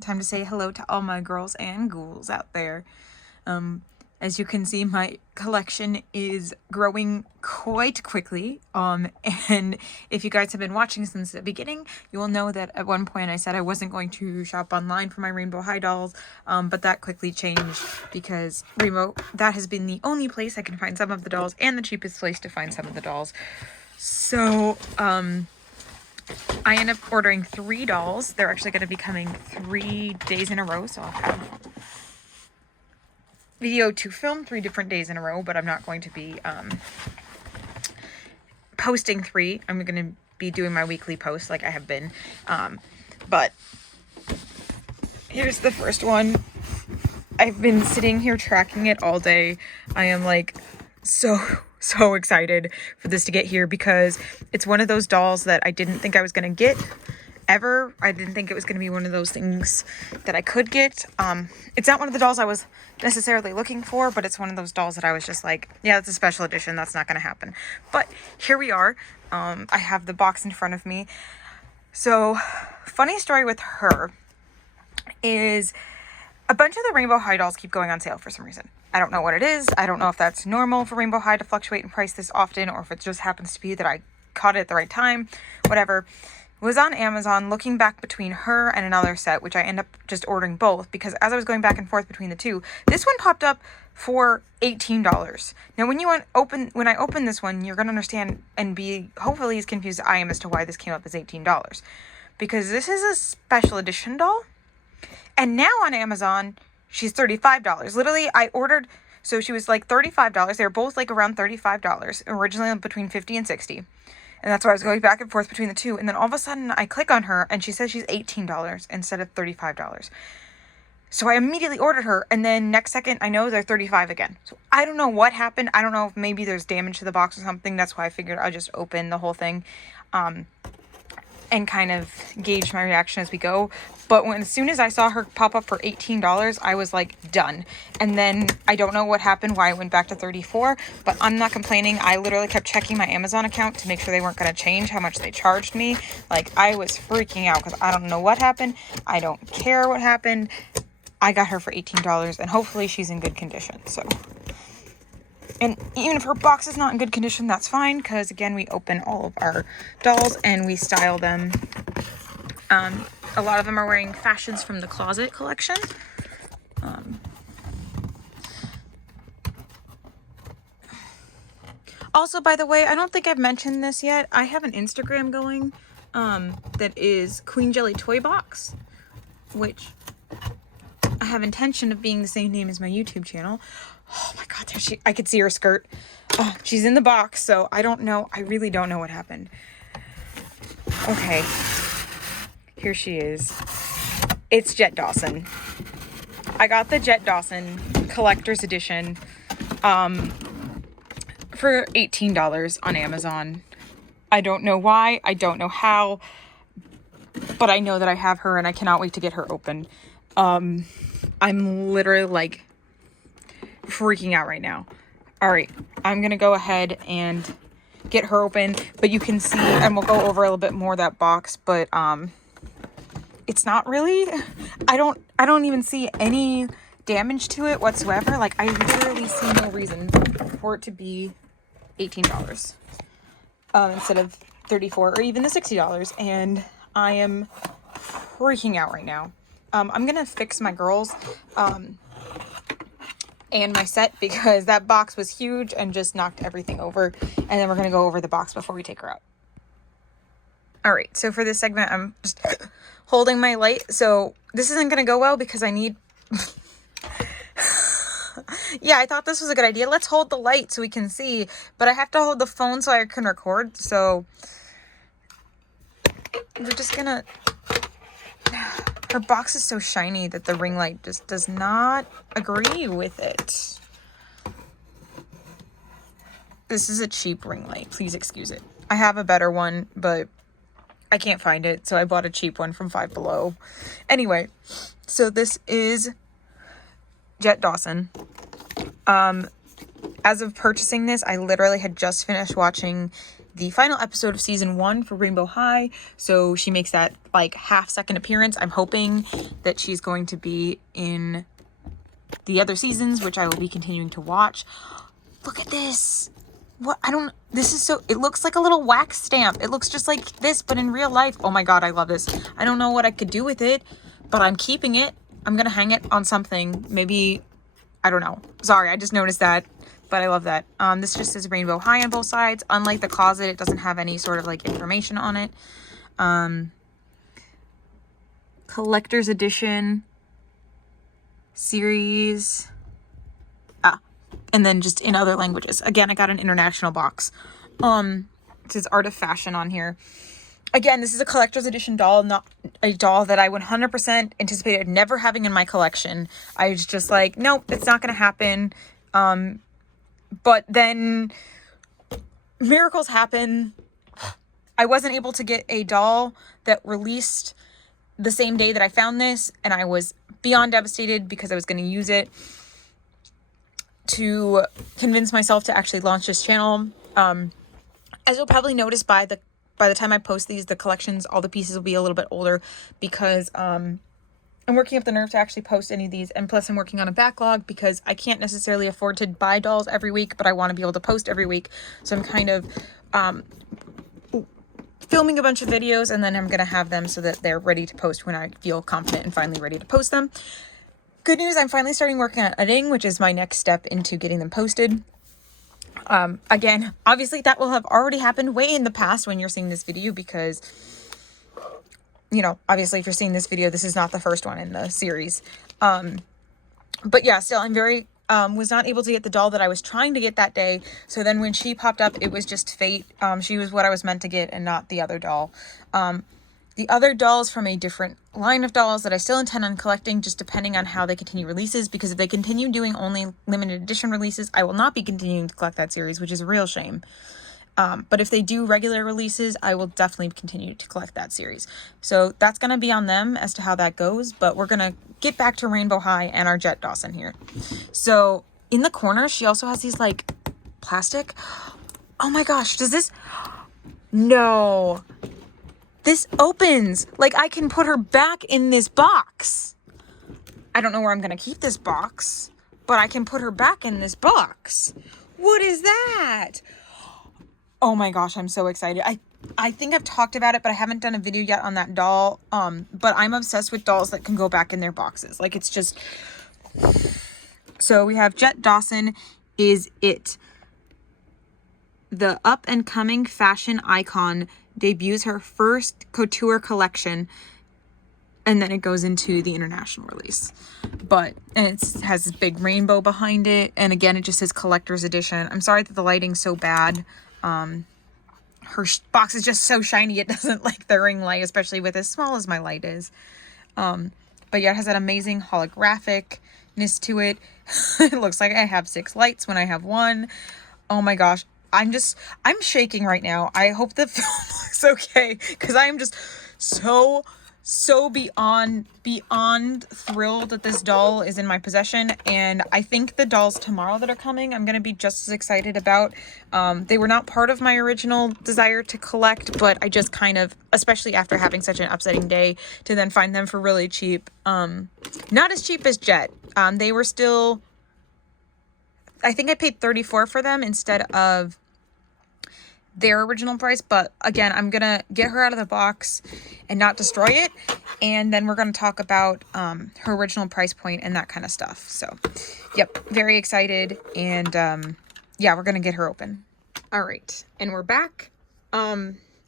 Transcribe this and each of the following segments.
time to say hello to all my girls and ghouls out there. As you can see, my collection is growing quite quickly. And if you guys have been watching since the beginning, you will know that at one point I said I wasn't going to shop online for my Rainbow High dolls, but that quickly changed because that has been the only place I can find some of the dolls and the cheapest place to find some of the dolls. So, I end up ordering 3 dolls. They're actually going to be coming 3 days in a row, so I'll have video to film 3 different days in a row, but I'm not going to be posting 3. I'm going to be doing my weekly posts like I have been. But here's the first one. I've been sitting here tracking it all day. I am like so excited for this to get here because it's one of those dolls that I didn't think I was going to get ever. I didn't think it was going to be one of those things that I could get. It's not one of the dolls I was necessarily looking for, but it's one of those dolls that I was just like, yeah, it's a special edition. That's not going to happen. But here we are. I have the box in front of me. So, funny story with her is a bunch of the Rainbow High dolls keep going on sale for some reason. I don't know what it is. I don't know if that's normal for Rainbow High to fluctuate in price this often, or if it just happens to be that I caught it at the right time. Whatever. Was on Amazon looking back between her and another set, which I end up just ordering both because as I was going back and forth between the two, this one popped up for $18. Now, when I open this one, you're going to understand and be hopefully as confused as I am as to why this came up as $18. Because this is a special edition doll. And now on Amazon, she's $35. Literally, I ordered, so she was like $35. They were both like around $35, originally between $50 and $60. And that's why I was going back and forth between the two. And then all of a sudden, I click on her, and she says she's $18 instead of $35. So I immediately ordered her, and then next second, I know they're $35 again. So I don't know what happened. I don't know if maybe there's damage to the box or something. That's why I figured I'd just open the whole thing. And kind of gauge my reaction as we go. But as soon as I saw her pop up for $18, I was like, done. And then I don't know what happened, why it went back to $34, but I'm not complaining. I literally kept checking my Amazon account to make sure they weren't going to change how much they charged me. Like, I was freaking out because I don't know what happened. I don't care what happened. I got her for $18, and hopefully she's in good condition. So, and even if her box is not in good condition, that's fine, because again, we open all of our dolls and we style them. A lot of them are wearing fashions from the closet collection. Also, by the way, I don't think I've mentioned this yet. I have an Instagram going that is Queen Jelly Toy Box, which I have intention of being the same name as my YouTube channel. Oh my god, there I could see her skirt. Oh, she's in the box, so I don't know. I really don't know what happened. Okay. Here she is. It's Jet Dawson. I got the Jet Dawson Collector's Edition for $18 on Amazon. I don't know why. I don't know how. But I know that I have her and I cannot wait to get her open. I'm literally like freaking out right now. All right, I'm gonna go ahead and get her open, but you can see, and we'll go over a little bit more of that box, but it's not really, I don't even see any damage to it whatsoever. Like, I literally see no reason for it to be $18 instead of $34 or even the $60, and I am freaking out right now. I'm gonna fix my girls and my set because that box was huge and just knocked everything over, and then we're gonna go over the box before we take her out. All right, so for this segment, I'm just holding my light. So this isn't gonna go well because I need yeah, I thought this was a good idea. Let's hold the light so we can see, but I have to hold the phone so I can record. So we're just gonna, her box is so shiny that the ring light just does not agree with it. This is a cheap ring light. Please excuse it. I have a better one, but I can't find it, so I bought a cheap one from Five Below. Anyway, so this is Jet Dawson. As of purchasing this, I literally had just finished watching the final episode of season 1 for Rainbow High. So she makes that like half-second appearance. I'm hoping that she's going to be in the other seasons, which I will be continuing to watch. Look at this. What? This is so, it looks like a little wax stamp. It looks just like this, but in real life. Oh my God, I love this. I don't know what I could do with it, but I'm keeping it. I'm going to hang it on something. Maybe, I don't know. Sorry, I just noticed that, but I love that. This just says Rainbow High on both sides. Unlike the closet, it doesn't have any sort of like information on it. Collector's edition series. And then just in other languages. Again, I got an international box. It says Art of Fashion on here. Again, this is a collector's edition doll, not a doll that I 100% anticipated never having in my collection. I was just like, nope, it's not going to happen. But then miracles happen. I wasn't able to get a doll that released the same day that I found this, and I was beyond devastated because I was going to use it to convince myself to actually launch this channel. As you'll probably notice by the time I post these, the collections, all the pieces will be a little bit older because I'm working up the nerve to actually post any of these. And plus I'm working on a backlog because I can't necessarily afford to buy dolls every week, but I want to be able to post every week. So I'm kind of filming a bunch of videos, and then I'm going to have them so that they're ready to post when I feel confident and finally ready to post them. Good news, I'm finally starting working on editing, which is my next step into getting them posted. Again, obviously that will have already happened way in the past when you're seeing this video because, you know, obviously if you're seeing this video, this is not the first one in the series. But yeah, still, I'm very, was not able to get the doll that I was trying to get that day. So then when she popped up, it was just fate. She was what I was meant to get and not the other doll. The other dolls from a different line of dolls that I still intend on collecting, just depending on how they continue releases, because if they continue doing only limited edition releases, I will not be continuing to collect that series, which is a real shame. But if they do regular releases, I will definitely continue to collect that series. So that's going to be on them as to how that goes, but we're going to get back to Rainbow High and our Jet Dawson here. So in the corner, she also has these like plastic. Oh my gosh, does this? No. This opens, like I can put her back in this box. I don't know where I'm going to keep this box, but I can put her back in this box. What is that? Oh my gosh, I'm so excited. I think I've talked about it, but I haven't done a video yet on that doll. But I'm obsessed with dolls that can go back in their boxes. Like it's just, so we have Jet Dawson is it. The up and coming fashion icon debuts her first couture collection, and then it goes into the international release. And it has this big rainbow behind it, and again it just says collector's edition. I'm sorry that the lighting's so bad. Her box is just so shiny it doesn't like the ring light, especially with as small as my light is. But yeah, it has that amazing holographicness to it. It looks like I have 6 lights when I have 1. Oh my gosh. I'm shaking right now. I hope the film looks okay because I am just so beyond thrilled that this doll is in my possession. And I think the dolls tomorrow that are coming, I'm going to be just as excited about. They were not part of my original desire to collect, but I just kind of, especially after having such an upsetting day, to then find them for really cheap. Not as cheap as Jet. They were still, I think I paid $34 for them instead of their original price. But again, I'm gonna get her out of the box and not destroy it, and then we're gonna talk about her original price point and that kind of stuff. So yep, very excited. And yeah, we're gonna get her open. All right, and we're back.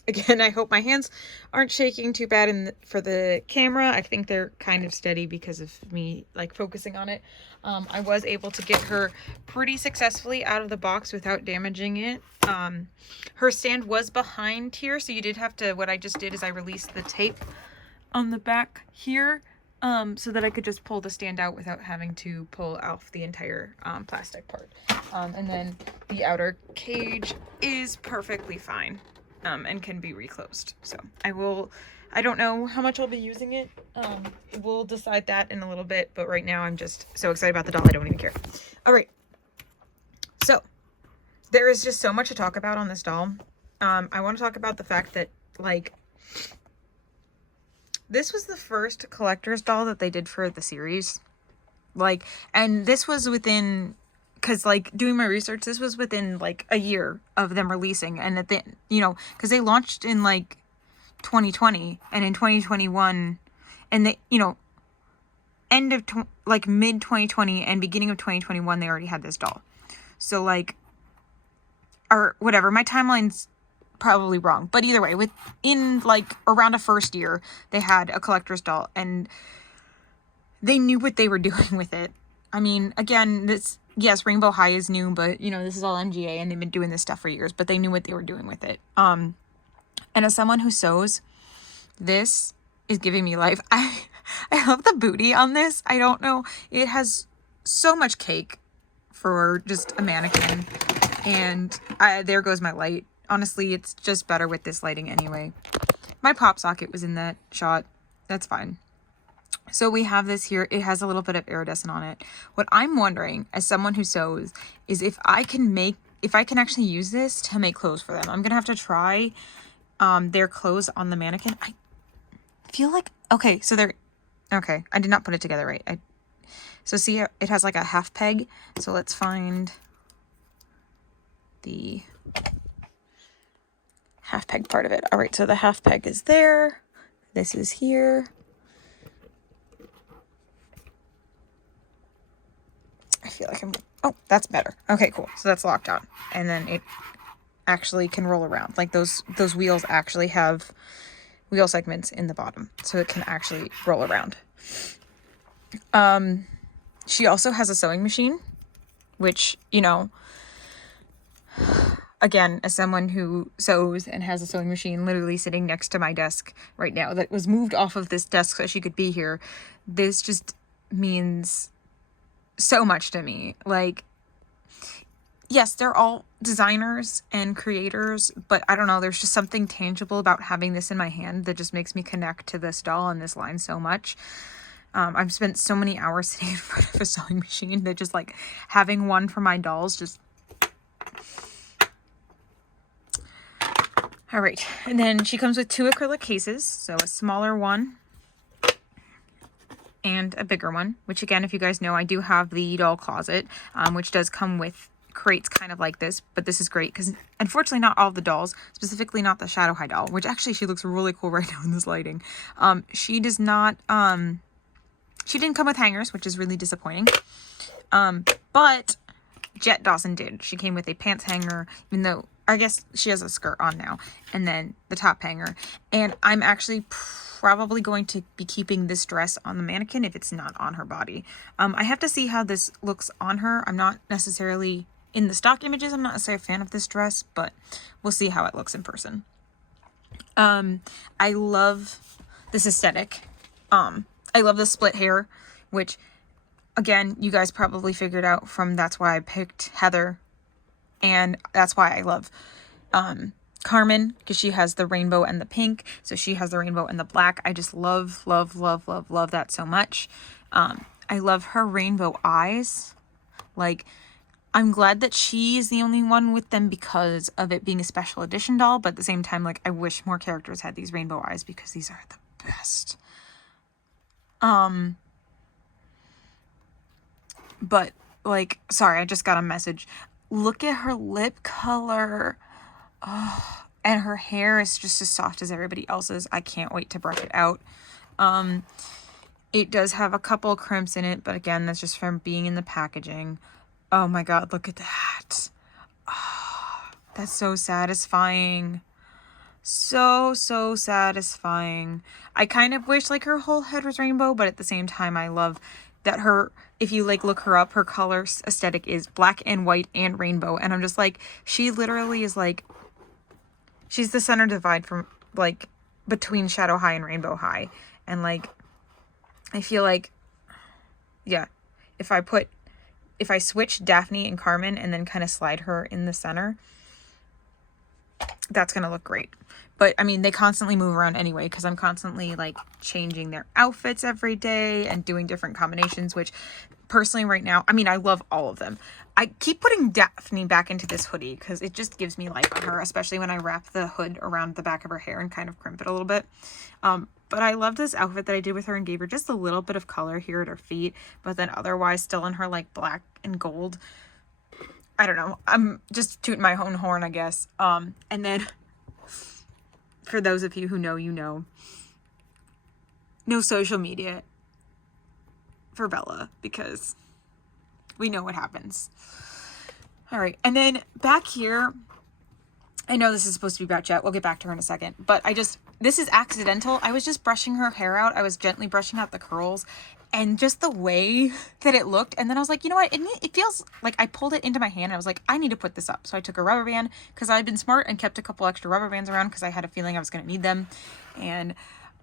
Again, I hope my hands aren't shaking too bad for the camera. I think they're kind of steady because of me like focusing on it. I was able to get her pretty successfully out of the box without damaging it. Her stand was behind here, so you did have to, what I just did is I released the tape on the back here, so that I could just pull the stand out without having to pull off the entire plastic part. And then the outer cage is perfectly fine. And can be reclosed. So I don't know how much I'll be using it. We'll decide that in a little bit, but right now I'm just so excited about the doll I don't even care. All right. So there is just so much to talk about on this doll. I want to talk about the fact that, like, this was the first collector's doll that they did for the series. Like, and this was within, because, like, doing my research, this was within, like, a year of them releasing. And that they, you know, because they launched in, like, 2020, and in 2021, and they, you know, end of, like, mid 2020 and beginning of 2021, they already had this doll. So, like, or whatever, my timeline's probably wrong, but either way, within, like, around a first year, they had a collector's doll, and they knew what they were doing with it. I mean, again, this, yes, Rainbow High is new, but, you know, this is all MGA, and they've been doing this stuff for years, but they knew what they were doing with it. And as someone who sews, this is giving me life. I love the booty on this. I don't know. It has so much cake for just a mannequin. And there goes my light. Honestly, it's just better with this lighting anyway. My pop socket was in that shot. That's fine. So we have this here. It has a little bit of iridescent on it. What I'm wondering, as someone who sews, is if I can actually use this to make clothes for them. I'm gonna have to try their clothes on the mannequin. I feel like, okay, so they're, okay, I did not put it together right. So see how it has like a half peg. So let's find the half peg part of it. All right, so the half peg is there. This is here. I feel like oh, that's better. Okay, cool. So that's locked on. And then it actually can roll around. Like those wheels actually have wheel segments in the bottom, so it can actually roll around. She also has a sewing machine, which, you know, again, as someone who sews and has a sewing machine literally sitting next to my desk right now that was moved off of this desk so she could be here, this just means so much to me. Like, yes, they're all designers and creators, but I don't know, there's just something tangible about having this in my hand that just makes me connect to this doll and this line so much. I've spent so many hours sitting in front of a sewing machine that just, like, having one for my dolls just... All right, and then she comes with 2 acrylic cases, so a smaller one and a bigger one, which, again, if you guys know, I do have the doll closet, which does come with crates kind of like this, but this is great because unfortunately not all of the dolls, specifically not the Shadow High doll, which actually she looks really cool right now in this lighting. She does not, she didn't come with hangers, which is really disappointing. But Jet Dawson did. She came with a pants hanger, even though I guess she has a skirt on now, and then the top hanger. And I'm actually probably going to be keeping this dress on the mannequin if it's not on her body. I have to see how this looks on her. I'm not necessarily, in the stock images, I'm not necessarily a fan of this dress, but we'll see how it looks in person. I love this aesthetic. I love the split hair, which, again, you guys probably figured out from that's why I picked Heather, and that's why I love Carmen, because she has the rainbow and the pink, so she has the rainbow and the black. I just love, love, love, love, love that so much. I love her rainbow eyes. Like, I'm glad that she's the only one with them because of it being a special edition doll, but at the same time, like, I wish more characters had these rainbow eyes because these are the best. But, like, sorry, I just got a message. Look at her lip color. Oh, and her hair is just as soft as everybody else's. I can't wait to brush it out. It does have a couple crimps in it, but again, that's just from being in the packaging. Oh my god, look at that. Oh, that's so satisfying. So satisfying. I kind of wish, like, her whole head was rainbow, but at the same time, I love that if you, like, look her up, her color aesthetic is black and white and rainbow, and I'm just like, she literally is, like, she's the center divide from, like, between Shadow High and Rainbow High, and, like, I feel like, yeah, if I switch Daphne and Carmen and then kind of slide her in the center, that's gonna look great. But I mean, they constantly move around anyway, because I'm constantly like changing their outfits every day and doing different combinations, which personally right now, I mean, I love all of them. I keep putting Daphne back into this hoodie because it just gives me life on her, especially when I wrap the hood around the back of her hair and kind of crimp it a little bit. But I love this outfit that I did with her and gave her just a little bit of color here at her feet, but then otherwise still in her like black and gold. I don't know. I'm just tooting my own horn, I guess. And then for those of you who know, you know, no social media for Bella because we know what happens. All right. And then back here, I know this is supposed to be about Jet. We'll get back to her in a second, but this is accidental. I was just brushing her hair out. I was gently brushing out the curls and just the way that it looked. And then I was like, you know what? It feels like I pulled it into my hand. I was like, I need to put this up. So I took a rubber band because I'd been smart and kept a couple extra rubber bands around because I had a feeling I was going to need them. And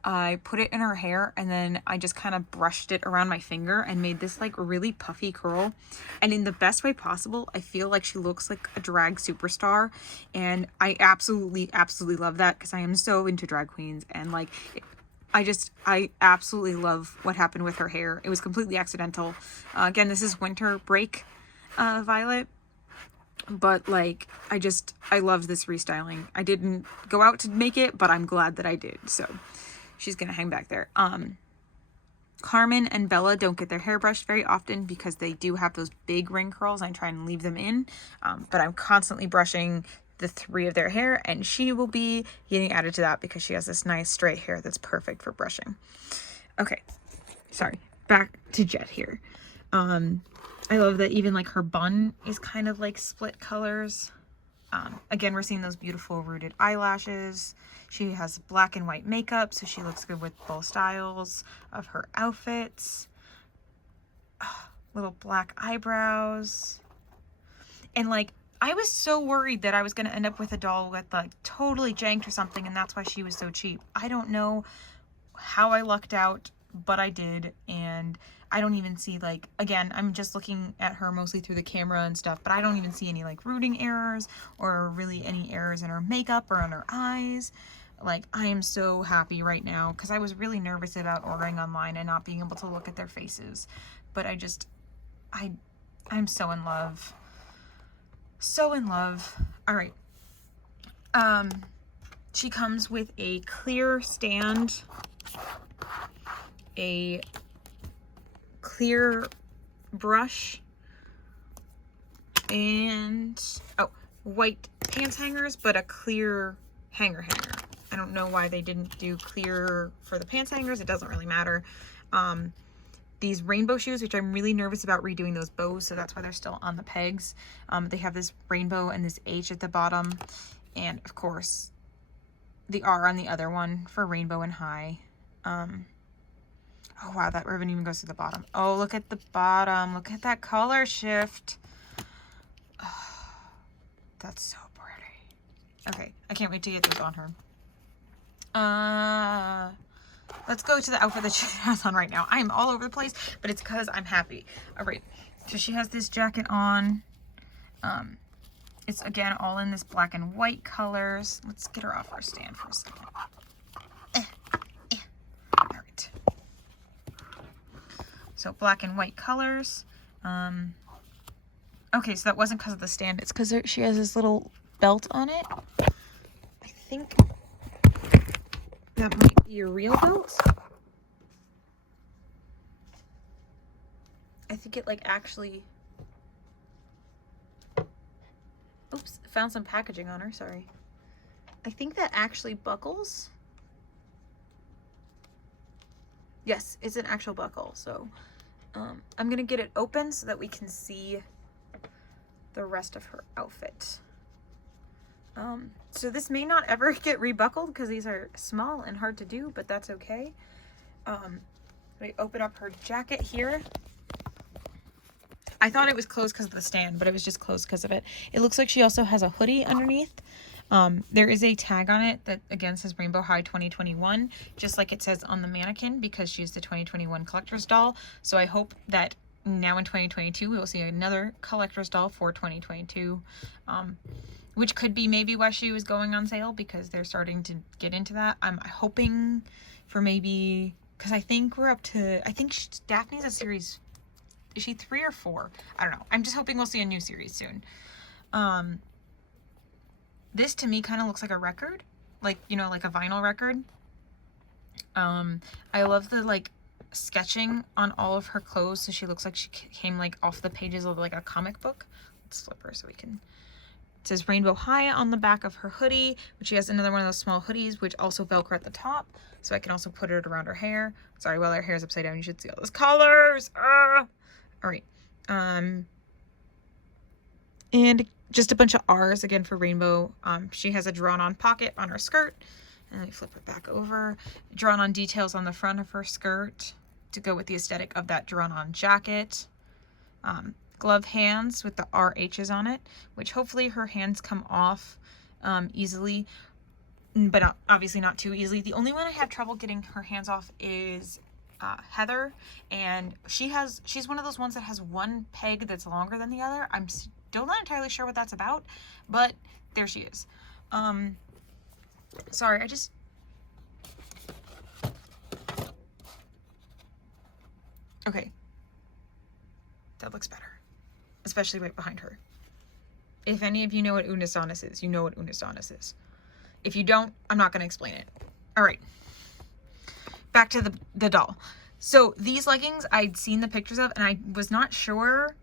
I put it in her hair and then I just kind of brushed it around my finger and made this like really puffy curl. And in the best way possible, I feel like she looks like a drag superstar. And I absolutely, absolutely love that because I am so into drag queens. And like, I absolutely love what happened with her hair. It was completely accidental. Again, this is Winter Break Violet. But like, I love this restyling. I didn't go out to make it, but I'm glad that I did. So she's gonna hang back there. Carmen and Bella don't get their hair brushed very often because they do have those big ring curls. I try and leave them in, but I'm constantly brushing the three of their hair, and she will be getting added to that because she has this nice straight hair that's perfect for brushing. Okay, sorry, back to Jet here. I love that even like her bun is kind of like split colors. Again, we're seeing those beautiful rooted eyelashes. She has black and white makeup, so she looks good with both styles of her outfits. Little black eyebrows. And like, I was so worried that I was going to end up with a doll with like totally janked or something, and that's why she was so cheap. I don't know how I lucked out, but I did. And I don't even see like, again, I'm just looking at her mostly through the camera and stuff, but I don't even see any like rooting errors or really any errors in her makeup or on her eyes. Like, I am so happy right now because I was really nervous about ordering online and not being able to look at their faces. But I'm so in love. So in love. All right. She comes with a clear stand, a clear brush, and white pants hangers, but a clear hanger. I don't know why they didn't do clear for the pants hangers. It doesn't really matter. These rainbow shoes, which I'm really nervous about redoing those bows, so that's why they're still on the pegs. They have this rainbow and this H at the bottom, and of course the R on the other one for rainbow and high. Oh wow, that ribbon even goes to the bottom. Oh, look at the bottom. Look at that color shift. Oh, that's so pretty. Okay, I can't wait to get those on her. Let's go to the outfit that she has on right now. I am all over the place, but it's because I'm happy. All right, so she has this jacket on. It's again all in this black and white colors. Let's get her off our stand for a second. All right. So black and white colors. Okay, so that wasn't because of the stand. It's because she has this little belt on it. I think that might be a real belt. I think it like actually... Oops, found some packaging on her, sorry. I think that actually buckles. Yes, it's an actual buckle, so I'm gonna get it open so that we can see the rest of her outfit. So this may not ever get rebuckled because these are small and hard to do, but that's okay. Let me open up her jacket here. I thought it was closed because of the stand, but it was just closed because of it. It looks like she also has a hoodie underneath. There is a tag on it that again says Rainbow High 2021, just like it says on the mannequin, because she's the 2021 collector's doll. So I hope that now in 2022 we will see another collector's doll for 2022. which could be maybe why she was going on sale, because they're starting to get into that. I'm hoping for maybe, because I think we're up to, I think Daphne's a series, is she 3 or 4? I don't know. I'm just hoping we'll see a new series soon. This to me kind of looks like a record, like, you know, like a vinyl record. I love the like sketching on all of her clothes, so she looks like she came like off the pages of like a comic book. Let's flip her so we can. It says Rainbow High on the back of her hoodie, but she has another one of those small hoodies which also velcro at the top, so I can also put it around her hair. Sorry, while her hair is upside down, you should see all those colors. All right, and just a bunch of R's again for rainbow. She has a drawn on pocket on her skirt, and let me flip it back over. Drawn on details on the front of her skirt to go with the aesthetic of that drawn on jacket. Glove hands with the RHs on it, which hopefully her hands come off easily, but obviously not too easily. The only one I have trouble getting her hands off is Heather, and she's one of those ones that has one peg that's longer than the other. I'm still not entirely sure what that's about, but there she is. Sorry, okay, that looks better, especially right behind her. If any of you know what unisonis is, you know what unisonis is. If you don't, I'm not going to explain it. All right, back to the doll. So these leggings I'd seen the pictures of, and I was not sure.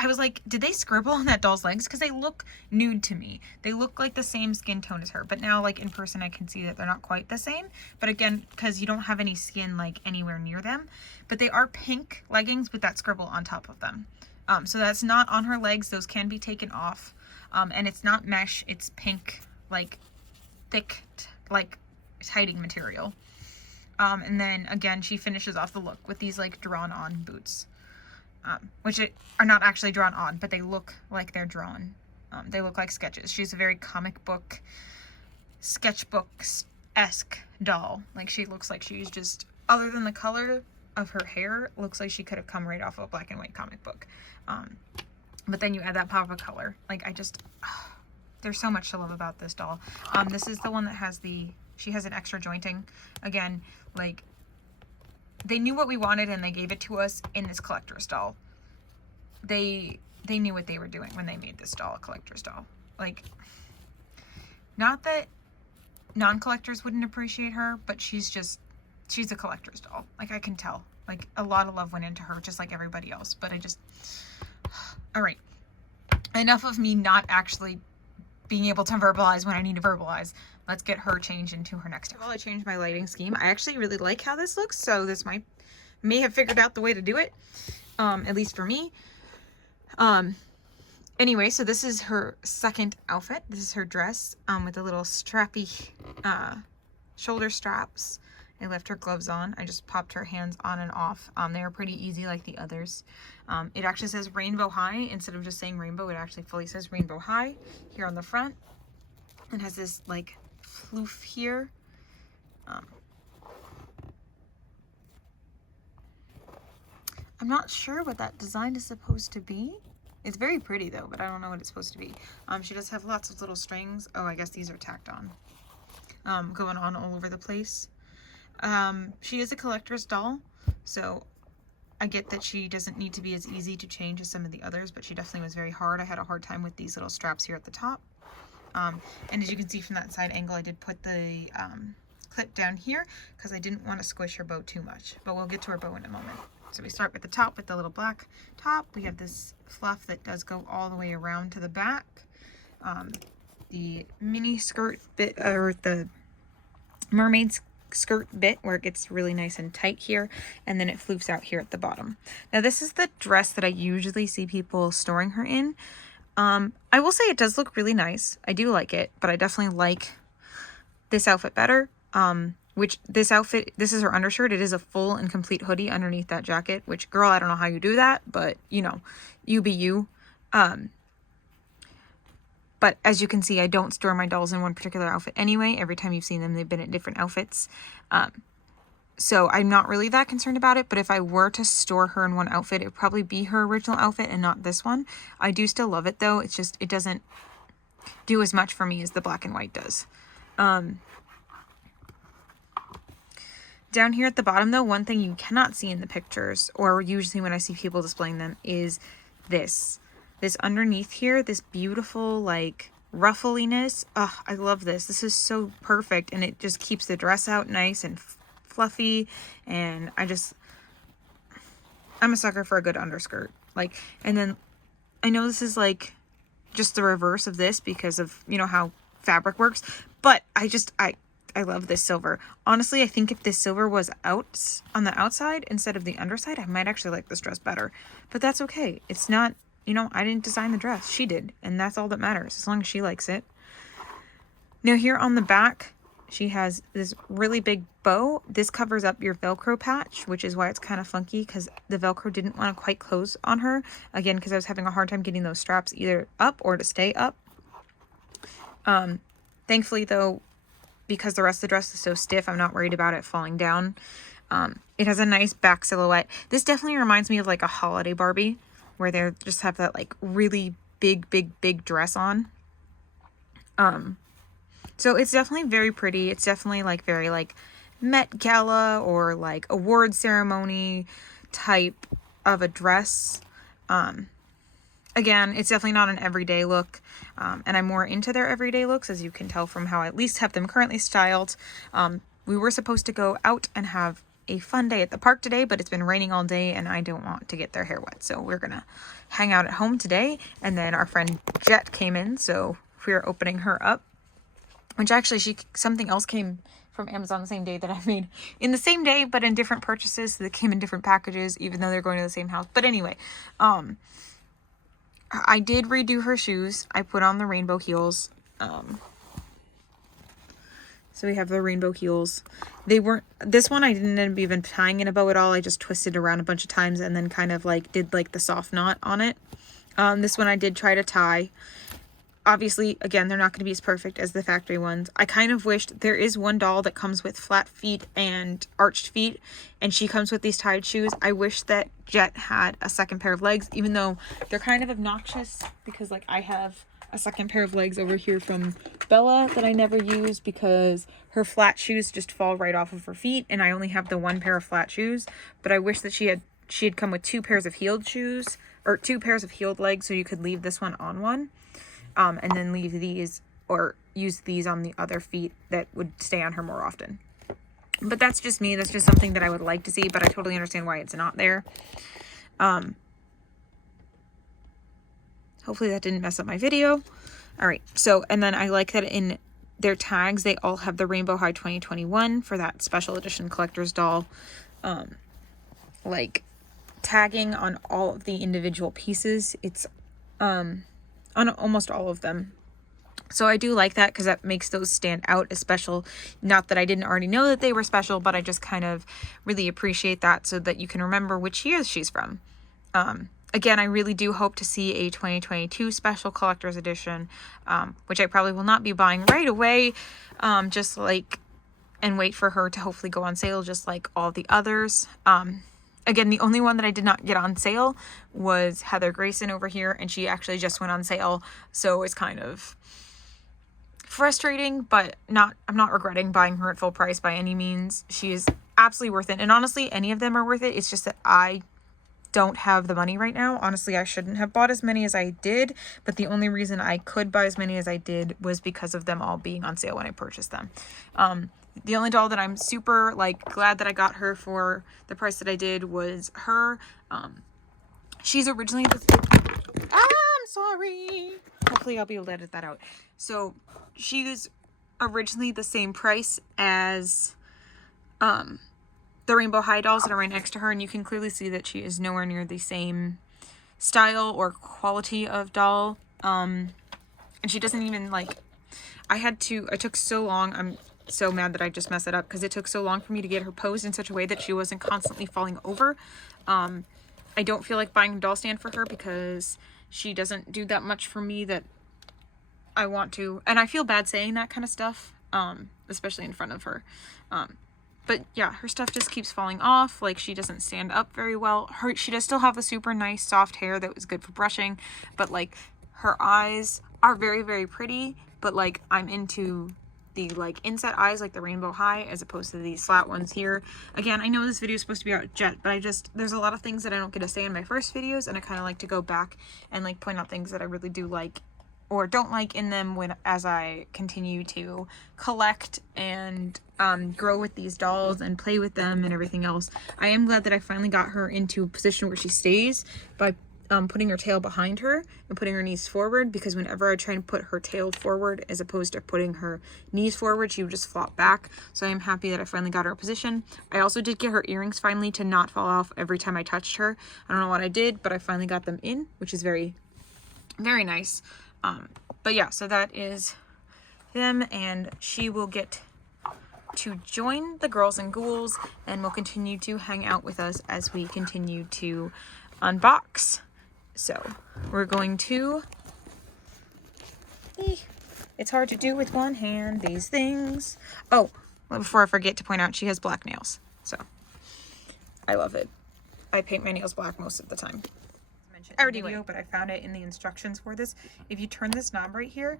I was like, did they scribble on that doll's legs? Because they look nude to me. They look like the same skin tone as her. But now, like, in person, I can see that they're not quite the same. But again, because you don't have any skin, like, anywhere near them. But they are pink leggings with that scribble on top of them. So that's not on her legs. Those can be taken off. And it's not mesh. It's pink, like, thick, like, hiding material. And then, again, she finishes off the look with these, like, drawn-on boots. Which are not actually drawn on, but they look like they're drawn. They look like sketches. She's a very comic book, sketchbook-esque doll. Like, she looks like she's just, other than the color of her hair, looks like she could have come right off of a black and white comic book. But then you add that pop of color. Like, there's so much to love about this doll. This is the one that has she has an extra jointing. Again, like, they knew what we wanted and they gave it to us in this collector's doll. They knew what they were doing when they made this doll a collector's doll. Like, not that non-collectors wouldn't appreciate her, but she's a collector's doll. Like, I can tell. Like, a lot of love went into her, just like everybody else. But all right. Enough of me not actually being able to verbalize when I need to verbalize. Let's get her changed into her next step. Well, I changed my lighting scheme. I actually really like how this looks, so this may have figured out the way to do it, at least for me. Anyway, so this is her second outfit. This is her dress with the little strappy shoulder straps. I left her gloves on. I just popped her hands on and off. They are pretty easy like the others. It actually says Rainbow High. Instead of just saying rainbow, it actually fully says Rainbow High here on the front. It has this like floof here. I'm not sure what that design is supposed to be. It's very pretty though, but I don't know what it's supposed to be. She does have lots of little strings. Oh, I guess these are tacked on. Going on all over the place. She is a collector's doll, so I get that she doesn't need to be as easy to change as some of the others, but she definitely was very hard. I had a hard time with these little straps here at the top. And as you can see from that side angle, I did put the clip down here because I didn't want to squish her bow too much, but we'll get to her bow in a moment. So we start with the top with the little black top. We have this fluff that does go all the way around to the back. The mini skirt bit, or the mermaid skirt bit, where it gets really nice and tight here, and then it floofs out here at the bottom. Now this is the dress that I usually see people storing her in. I will say it does look really nice. I do like it, but I definitely like this outfit better. Which this outfit, this is her undershirt. It is a full and complete hoodie underneath that jacket, which, girl, I don't know how you do that, but you know, you be you. But as you can see, I don't store my dolls in one particular outfit anyway. Every time you've seen them, they've been in different outfits. So I'm not really that concerned about it, but if I were to store her in one outfit, it would probably be her original outfit and not this one. I do still love it though. It's just, it doesn't do as much for me as the black and white does. Down here at the bottom though, one thing you cannot see in the pictures, or usually when I see people displaying them, is this underneath here, this beautiful like ruffliness. Oh, I love this. This is so perfect, and it just keeps the dress out nice and fluffy, and I'm a sucker for a good underskirt. Like, and then I know this is like just the reverse of this because of, you know, how fabric works, but I love this silver. Honestly, I think if this silver was out on the outside instead of the underside, I might actually like this dress better, but that's okay. It's not, you know, I didn't design the dress, she did, and that's all that matters, as long as she likes it. Now here on the back, she has this really big bow. This covers up your Velcro patch, which is why it's kind of funky, because the Velcro didn't want to quite close on her. Again, because I was having a hard time getting those straps either up or to stay up. Thankfully, though, because the rest of the dress is so stiff, I'm not worried about it falling down. It has a nice back silhouette. This definitely reminds me of like a holiday Barbie, where they just have that like really big dress on. So it's definitely very pretty. It's definitely like very like Met Gala or like award ceremony type of a dress. Again, it's definitely not an everyday look. And I'm more into their everyday looks, as you can tell from how I at least have them currently styled. We were supposed to go out and have a fun day at the park today, but it's been raining all day and I don't want to get their hair wet. So we're gonna hang out at home today. And then our friend Jet came in, so we're opening her up. Which actually, something else came from Amazon the same day that I made. In the same day, but in different purchases. So they came in different packages, even though they're going to the same house. But anyway, I did redo her shoes. I put on the rainbow heels. So we have the rainbow heels. This one I didn't end up even tying in a bow at all. I just twisted around a bunch of times and then kind of like did like the soft knot on it. This one I did try to tie. Obviously, again, they're not going to be as perfect as the factory ones. I kind of wished, there is one doll that comes with flat feet and arched feet, and she comes with these tied shoes. I wish that Jet had a second pair of legs, even though they're kind of obnoxious, because like I have a second pair of legs over here from Bella that I never use because her flat shoes just fall right off of her feet, and I only have the one pair of flat shoes. But I wish that she had come with two pairs of heeled shoes, or two pairs of heeled legs, so you could leave this one on one. And then leave these or use these on the other feet that would stay on her more often. But that's just me. That's just something that I would like to see, but I totally understand why it's not there. Hopefully that didn't mess up my video. All right. So, and then I like that in their tags, they all have the Rainbow High 2021 for that special edition collector's doll. Like tagging on all of the individual pieces. It's, on almost all of them. So I do like that because that makes those stand out as special. Not that I didn't already know that they were special, but I just kind of really appreciate that so that you can remember which year she's from. Again, I really do hope to see a 2022 special collector's edition, which I probably will not be buying right away, and wait for her to hopefully go on sale just like all the others. Again, the only one that I did not get on sale was Heather Grayson over here, and she actually just went on sale, so it's kind of frustrating, but I'm not regretting buying her at full price by any means. She is absolutely worth it, and honestly, any of them are worth it. It's just that I don't have the money right now. Honestly, I shouldn't have bought as many as I did, but the only reason I could buy as many as I did was because of them all being on sale when I purchased them. The only doll that I'm super like glad that I got her for the price that I did was her. She's originally I'm sorry. Hopefully I'll be able to edit that out. So she was originally the same price as the Rainbow High dolls that are right next to her, and you can clearly see that she is nowhere near the same style or quality of doll. And she doesn't even like, it took so long. I'm so mad that I just messed it up because it took so long for me to get her posed in such a way that she wasn't constantly falling over. I don't feel like buying a doll stand for her because she doesn't do that much for me that I want to, and I feel bad saying that kind of stuff, especially in front of her. But yeah, her stuff just keeps falling off. Like, she doesn't stand up very well. She does still have the super nice soft hair that was good for brushing, but like her eyes are very, very pretty, but like I'm into the like inset eyes, like the Rainbow High, as opposed to these flat ones here. Again, I know this video is supposed to be about Jet, but there's a lot of things that I don't get to say in my first videos, and I kind of like to go back and like point out things that I really do like or don't like in them as I continue to collect and grow with these dolls and play with them and everything else. I am glad that I finally got her into a position where she stays by putting her tail behind her and putting her knees forward, because whenever I try and put her tail forward as opposed to putting her knees forward, she would just flop back. So I am happy that I finally got her a position. I also did get her earrings finally to not fall off every time I touched her. I don't know what I did, but I finally got them in, which is very, very nice. But yeah, so that is them, and she will get to join the girls and ghouls and will continue to hang out with us as we continue to unbox. So we're going to, it's hard to do with one hand, these things. Oh, before I forget to point out, she has black nails, so I love it. I paint my nails black most of the time. I already video, but I found it in the instructions for this. If you turn this knob right here,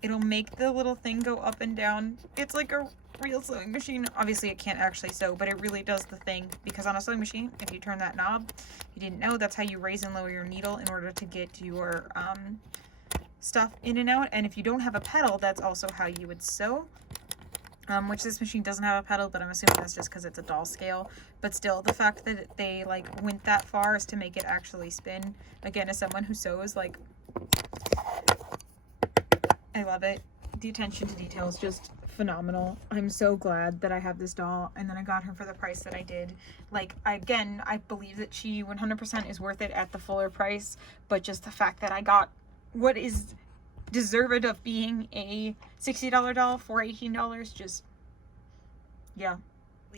it'll make the little thing go up and down. It's like a real sewing machine. Obviously it can't actually sew, but it really does the thing, because on a sewing machine, if you turn that knob, you didn't know, that's how you raise and lower your needle in order to get your stuff in and out. And if you don't have a pedal, that's also how you would sew. Which this machine doesn't have a pedal, but I'm assuming that's just because it's a doll scale. But still, the fact that they like went that far is to make it actually spin. Again, as someone who sews, like, I love it. The attention to detail is just phenomenal. I'm so glad that I have this doll, and then I got her for the price that I did. Like, I believe that she 100% is worth it at the fuller price, but just the fact that I got what is deserved of being a $60 doll for $18, just, yeah,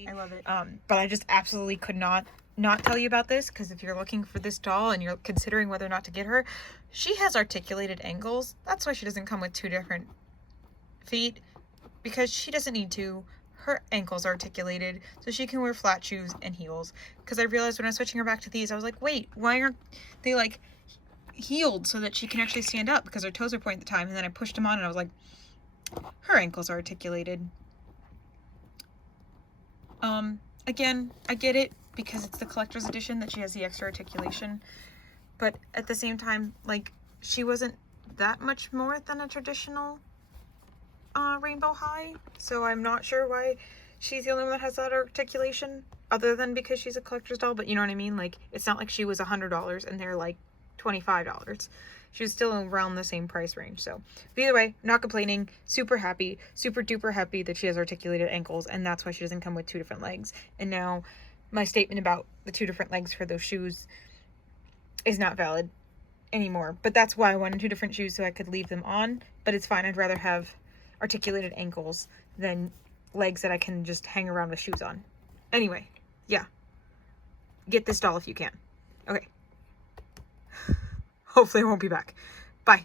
I love it. But I just absolutely could not tell you about this, because if you're looking for this doll and you're considering whether or not to get her, she has articulated ankles. That's why she doesn't come with 2 different feet, because she doesn't need to. Her ankles are articulated, so she can wear flat shoes and heels. Because I realized when I was switching her back to these, I was like, wait, why aren't they like healed so that she can actually stand up, because her toes are pointing at the time. And then I pushed them on and I was like, her ankles are articulated. Again, I get it, because it's the collector's edition that she has the extra articulation, but at the same time, like, she wasn't that much more than a traditional Rainbow High, so I'm not sure why she's the only one that has that articulation, other than because she's a collector's doll. But you know what I mean? Like, it's not like she was $100 and they're like $25. She was still around the same price range. So, but either way, not complaining, super happy, super duper happy that she has articulated ankles, and that's why she doesn't come with 2 different legs. And now my statement about the 2 different legs for those shoes is not valid anymore. But that's why I wanted 2 different shoes, so I could leave them on. But it's fine. I'd rather have articulated ankles than legs that I can just hang around with shoes on. Anyway, yeah. Get this doll if you can. Okay. Hopefully I won't be back. Bye.